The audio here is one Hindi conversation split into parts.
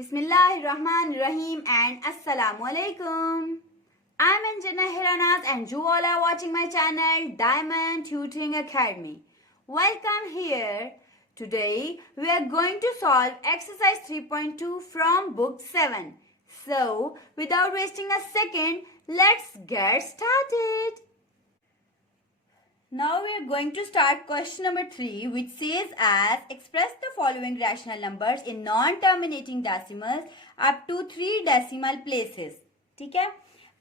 Bismillahirrahmanirrahim and Assalamu alaikum. I'm Anjana Hiranaz and you all are watching my channel Diamond Tutoring Academy. Welcome here. Today we are going to solve exercise 3.2 from book 7. So without wasting a second, let's get started. Now we are going to start question number 3, which says as express the following rational numbers in non-terminating decimals up to 3 decimal places. ठीक है,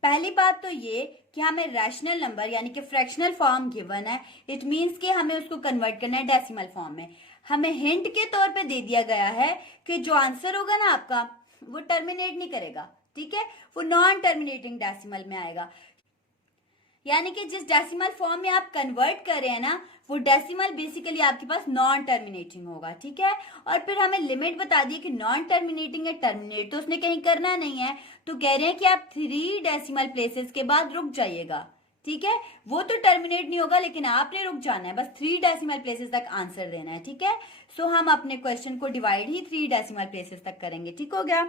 पहली बात तो ये कि हमें रैशनल नंबर यानी कि फ्रैक्शनल फॉर्म गिवन है. इट मीन्स कि हमें उसको कन्वर्ट करना है डेसिमल फॉर्म में. हमें हिंट के तौर पे दे दिया गया है कि जो आंसर होगा ना आपका वो टर्मिनेट नहीं करेगा. ठीक है, वो नॉन टर्मिनेटिंग डेसिमल में आएगा. यानी कि जिस डेसिमल फॉर्म में आप कन्वर्ट कर रहे हैं ना वो डेसिमल बेसिकली आपके पास नॉन टर्मिनेटिंग होगा. ठीक है, और फिर हमें लिमिट बता दी कि नॉन टर्मिनेटिंग है, टर्मिनेट तो उसने कहीं करना नहीं है, तो कह रहे हैं कि आप 3 डेसिमल प्लेसेस के बाद रुक जाइएगा. ठीक है, वो तो टर्मिनेट नहीं होगा लेकिन आपने रुक जाना है, बस 3 डेसिमल प्लेसेस तक आंसर देना है. ठीक है, सो हम अपने क्वेश्चन को डिवाइड ही 3 डेसिमल प्लेसेस तक करेंगे. ठीक हो गया.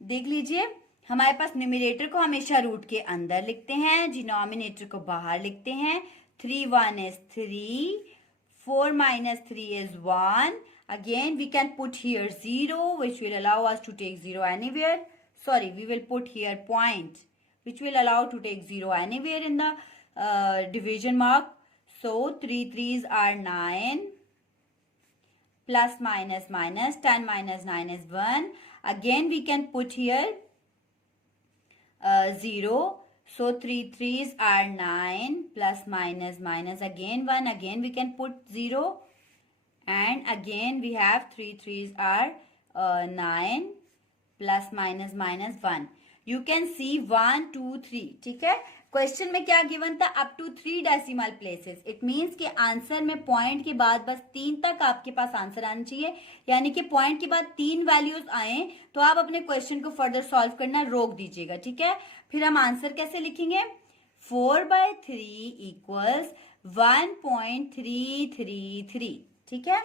देख लीजिए, हमारे पास न्यूमरेटर को हमेशा रूट के अंदर लिखते हैं, डिनोमिनेटर को बाहर लिखते हैं. 3 1 is 3, 4 minus 3 is 1. Again we can put here 0 which will allow us to take 0 anywhere. Sorry, we will put here point which will allow to take 0 anywhere in the division mark. So 3 3s are 9, plus minus minus, 10 minus 9 is 1. Again we can put here 0. So 3 3s are 9, plus minus minus again 1. Again we can put 0. And again we have 3 3s are 9, plus minus minus 1. You can see 1 2 3. ठीक है, क्वेश्चन में क्या गिवन था, up to 3 decimal places. It means कि आंसर में पॉइंट के बाद बस 3 तक आपके पास आंसर आना चाहिए. यानी कि पॉइंट के बाद 3 वैल्यूज आए तो आप अपने क्वेश्चन को फर्दर सॉल्व करना रोक दीजिएगा. ठीक है, फिर हम आंसर कैसे लिखेंगे, 4/3 इक्वल्स 1.333. ठीक है,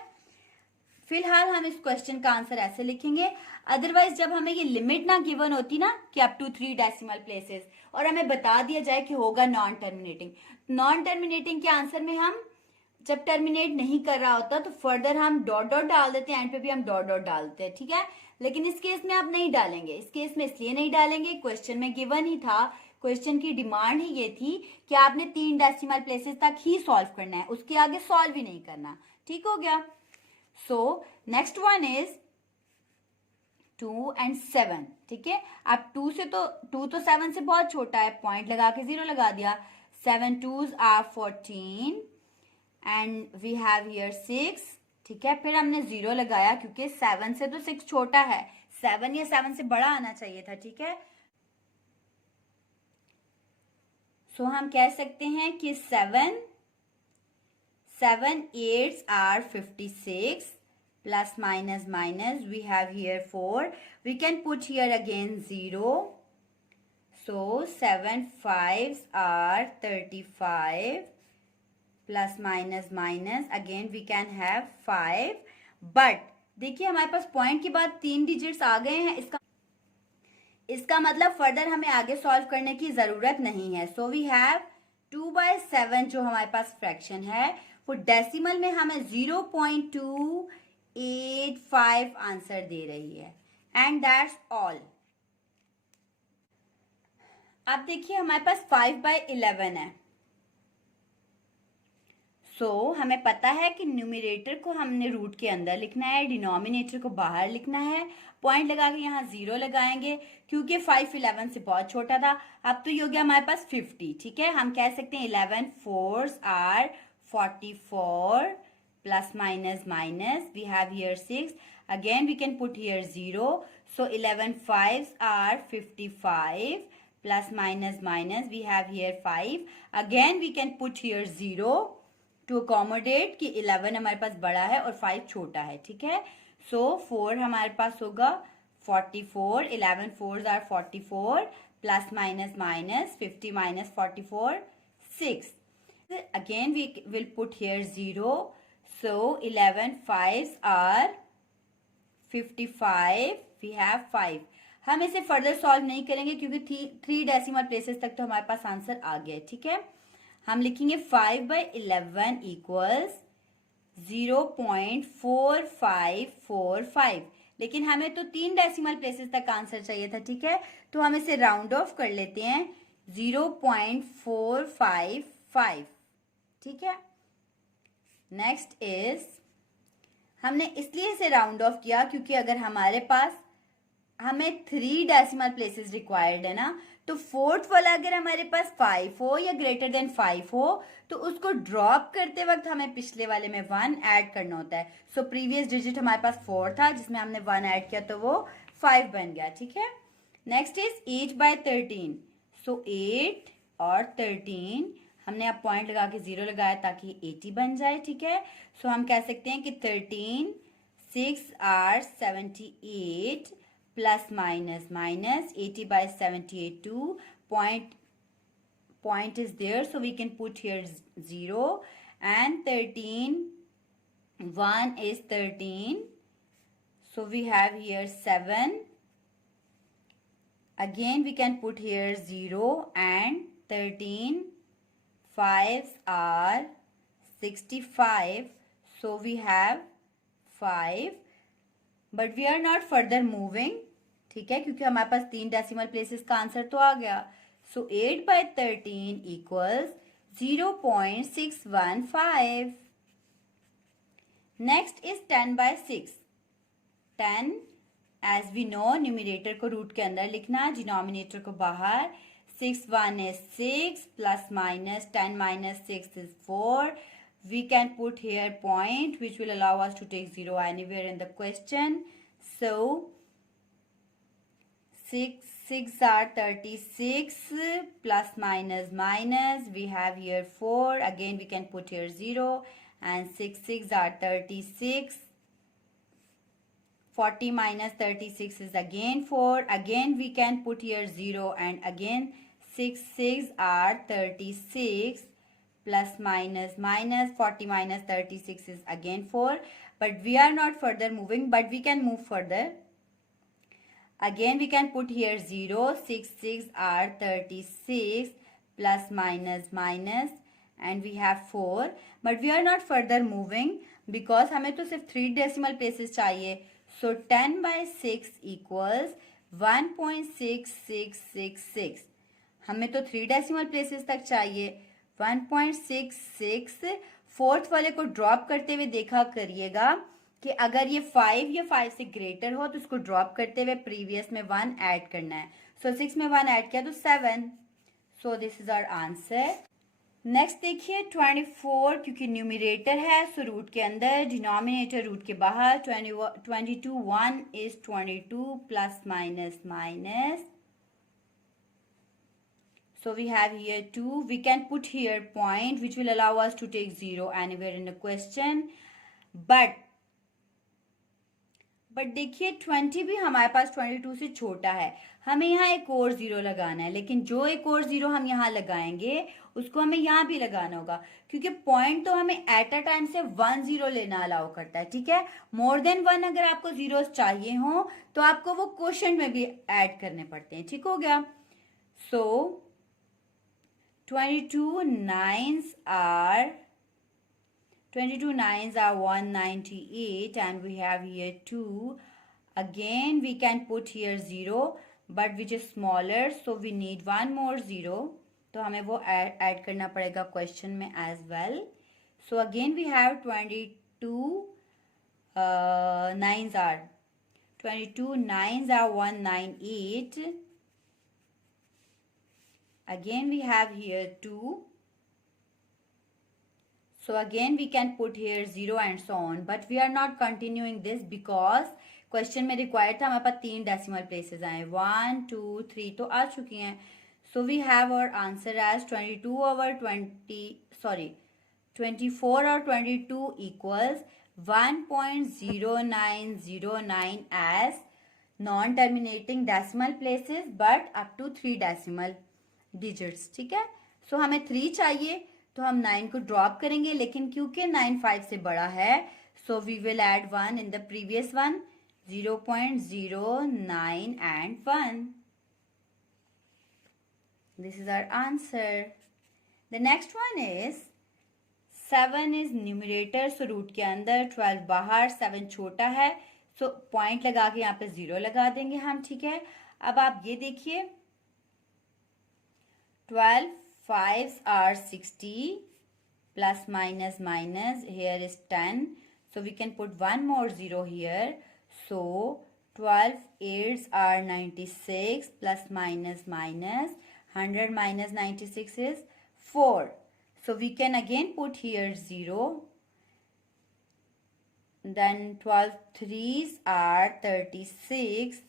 फिलहाल हम इस क्वेश्चन का आंसर ऐसे लिखेंगे. अदरवाइज जब हमें ये लिमिट ना गिवन होती ना कि अप टू 3 डेसिमल प्लेसेस और हमें बता दिया जाए कि होगा नॉन टर्मिनेटिंग, नॉन टर्मिनेटिंग के आंसर में हम जब टर्मिनेट नहीं कर रहा होता तो फर्दर हम डॉट डॉट डाल देते हैं, एंड पे भी हम डॉट डॉट डालते हैं. ठीक है, लेकिन इस केस में आप नहीं डालेंगे. इस केस में इसलिए नहीं डालेंगे, क्वेश्चन में गिवन ही था, क्वेश्चन की डिमांड ही ये थी कि आपने 3 डेसिमल प्लेसेस तक ही सॉल्व करना है, उसके आगे सॉल्व ही नहीं करना. ठीक हो गया. So next one is 2 and 7. ठीक है, अब 2 तो 7 से बहुत छोटा है, पॉइंट लगा के 0 लगा दिया. 7 2s are 14 and we have here 6. ठीक है, फिर हमने 0 लगाया क्योंकि 7 से तो 6 छोटा है, 7 या 7 से बड़ा आना चाहिए था. ठीक है, सो हम कह सकते हैं कि 7 8s are 56, plus minus minus we have here 4. We can put here again 0. So 7 5s are 35, plus minus minus again we can have 5. But देखिए हमारे पास पॉइंट के बाद 3 डिजिट्स आ गए हैं, इसका मतलब फर्दर हमें आगे सॉल्व करने की जरूरत नहीं है. सो वी हैव 2/7 जो हमारे पास फ्रैक्शन है वो डेसिमल में हमें 0.285 आंसर दे रही है. And that's all. अब देखिए हमारे पास 5/11 है. सो हमें पता है कि न्यूमरेटर को हमने रूट के अंदर लिखना है, डिनोमिनेटर को बाहर लिखना है. पॉइंट लगा के यहाँ 0 लगाएंगे क्योंकि 5 11 से बहुत छोटा था. अब तो ये हो गया हमारे पास 50. ठीक है, हम कह सकते हैं 11 4s are 44, plus minus minus we have here 6. Again we can put here 0. So 11 5s are 55, plus minus minus we have here 5. Again we can put here 0 to accommodate कि 11 हमारे पास बड़ा है और 5 छोटा है. ठीक है, so 4 हमारे पास होगा 44. 11 4s are 44, plus minus minus 50 minus 44 6. Again we will put here 0. So 11 5s are 55, we have 5। हम इसे फर्दर सॉल्व नहीं करेंगे क्योंकि 3 डेसिमल प्लेसेस तक तो हमारे पास आंसर आ गया है, ठीक है। हम लिखेंगे 5/11 इक्वल्स 0.4545, लेकिन हमें तो 3 डेसिमल प्लेसेस तक आंसर चाहिए था, ठीक है। तो हम इसे राउंड ऑफ कर लेते हैं 0.455, ठीक है। नेक्स्ट इज, हमने इसलिए इसे राउंड ऑफ किया क्योंकि अगर हमारे पास हमें 3 डेसिमल प्लेसेस रिक्वायर्ड है ना, तो फोर्थ वाला अगर हमारे पास 5 हो या ग्रेटर देन 5 हो तो उसको ड्रॉप करते वक्त हमें पिछले वाले में 1 ऐड करना होता है। सो प्रीवियस डिजिट हमारे पास 4 था जिसमें हमने 1 ऐड किया तो वो 5 बन गया, ठीक है। Next is 8/13। सो 8 और 13 हमने अब पॉइंट लगा के 0 लगाया ताकि 80 बन जाए, ठीक है। सो हम कह सकते हैं कि 13 6 are 78 plus minus 80/78, 2 point is there, so we can put here 0, and 13 1 is 13, so we have here 7. Again we can put here 0, and 13 5s are 65, so we have 5, but we are not further moving, ठीक है, क्योंकि हमारे पास 3 डेसिमल प्लेसेस का आंसर तो आ गया। So 8/13 equals 0.615। Next is 10/6। 10 as we know numerator को रूट के अंदर लिखना, डिनोमिनेटर को बाहर। 6 1 is 6 plus minus 10 minus 6 is 4. We can put here point which will allow us to take 0 anywhere in the question. So 6 are 36 plus minus minus we have here 4. Again we can put here 0, and 6 are 36. 40 minus 36 is again 4. Again we can put here 0, and again 6 are 36 plus minus minus 40 minus 36 is again 4. But we are not further moving, but we can move further. Again we can put here 0. 6 are 36 plus minus minus, and we have 4. But we are not further moving because हमें तो सिर्फ 3 डेसिमल प्लेसेस चाहिए. So 10/6 equals 1.6666. हमें तो 3 डेसिमल प्लेसेस तक चाहिए. 1.66 फोर्थ वाले को ड्रॉप करते हुए देखा करिएगा कि अगर ये 5 या 5 से ग्रेटर हो तो उसको ड्रॉप करते हुए प्रीवियस में 1 ऐड करना है. सो 6 में 1 ऐड किया तो 7. So this is our answer. Next देखिए 24, क्योंकि न्यूमरेटर है सो रूट के अंदर, डिनोमिनेटर रूट के बाहर. 22 1 is 22 plus minus minus. So we have here 2. We can put here point which will allow us to take 0 anywhere in the question. But देखिए 20 भी हमारे पास 22 से छोटा है. हमें यहाँ एक और 0 लगाना है, लेकिन जो एक और 0 हम यहाँ लगाएंगे उसको हमें यहाँ भी लगाना होगा, क्योंकि पॉइंट तो हमें एट अ टाइम से 1 0 लेना अलाउ करता है, ठीक है. मोर देन 1 अगर आपको जीरोस चाहिए हो तो आपको वो क्वोशंट में भी ऐड करने पड़ते हैं, ठीक हो गया. सो 22 9s are 198, and we have here 2. Again we can put here 0, but which is smaller, so we need one more 0. तो हमें वो ऐड करना पड़ेगा क्वेश्चन में as well. So again we have 22 9s are 198. Again we have here 2. So again we can put here 0 and so on, but we are not continuing this because question में रिक्वायर्ड था हमारे पास 3 डेसिमल प्लेसेस आए. 1 2 3 तो आ चुकी हैं. So we have our answer as 24 और 22 equals 1.0909 as non terminating decimal places but up to 3 decimal digits, ठीक है. सो हमें 3 चाहिए तो हम 9 को ड्रॉप करेंगे, लेकिन क्योंकि 9 5 से बड़ा है so we will add 1 in the previous one. 0.09 and 1. This is our answer. The next one is 7 is numerator, so root के अंदर, 12 बाहर, 7 छोटा है, so पॉइंट लगा के यहाँ पे 0 लगा देंगे हम, ठीक है। अब आप ये देखिए 12 5s are 60 plus minus minus here is 10, so we can put one more 0 here, so 12 8s are 96 plus minus minus 100 minus 96 is 4, so we can again put here 0, then 12 3s are 36,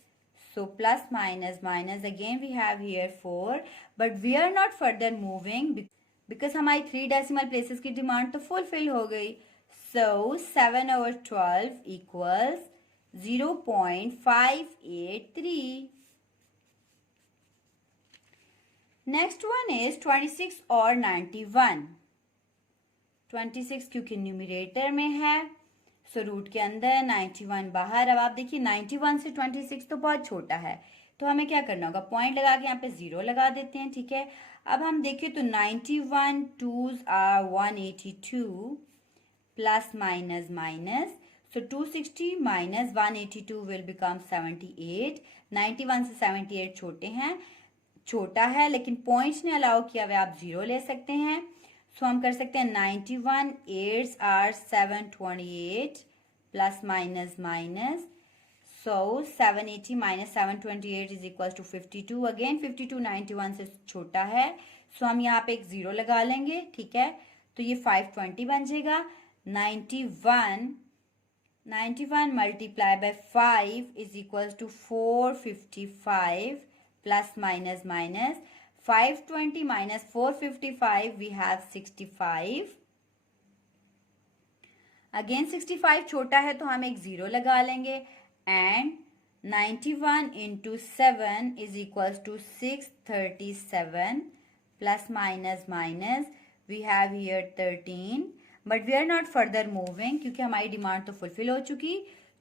so plus minus minus again we have here 4, but we are not further moving because हमारी 3 डेसिमल प्लेसेस की डिमांड तो फुलफिल हो गई, so 7/12 equals 0.583. Next one is 26 और 91. 26 क्योंकि न्यूमरेटर में है, सो रूट के अंदर, 91 बाहर। अब आप देखिए 91 से 26 तो बहुत छोटा है, तो हमें क्या करना होगा, पॉइंट लगा के यहाँ पे 0 लगा देते हैं, ठीक है। अब हम देखिए तो 91 2s are 182 plus minus minus, so 260 minus 182 will become 78। 91 से 78 छोटा है, लेकिन पॉइंट्स ने अलाउ किया हुआ, आप 0 ले सकते हैं, सो हम कर सकते हैं 91 8s are 728 plus minus minus, so 780 minus 728 is equal to 52। Again 52 91 से छोटा है, सो हम यहाँ पे एक 0 लगा लेंगे, ठीक है, तो ये 520 बन जाएगा। 91 multiply by 5 is equal to 455 plus minus minus 520 minus 455 we have 65. Again 65 छोटा है तो हम एक 0 लगा लेंगे, and 91 into 7 is equals to 637 plus minus minus we have here 13, but we are not further moving क्योंकि हमारी डिमांड तो फुलफिल हो चुकी।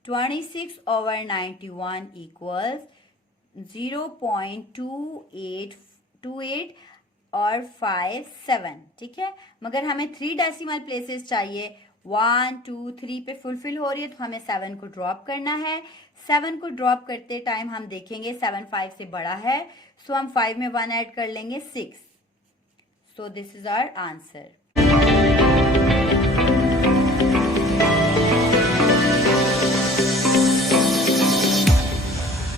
26/91 equals 0.28 और 57, ठीक है। मगर हमें 3 डेसिमल प्लेसेस चाहिए, 1 2 3 पे फुलफिल हो रही है, तो हमें 7 को ड्रॉप करना है। 7 को ड्रॉप करते टाइम हम देखेंगे 7 5 से बड़ा है, सो हम 5 में 1 ऐड कर लेंगे 6, so this is our answer.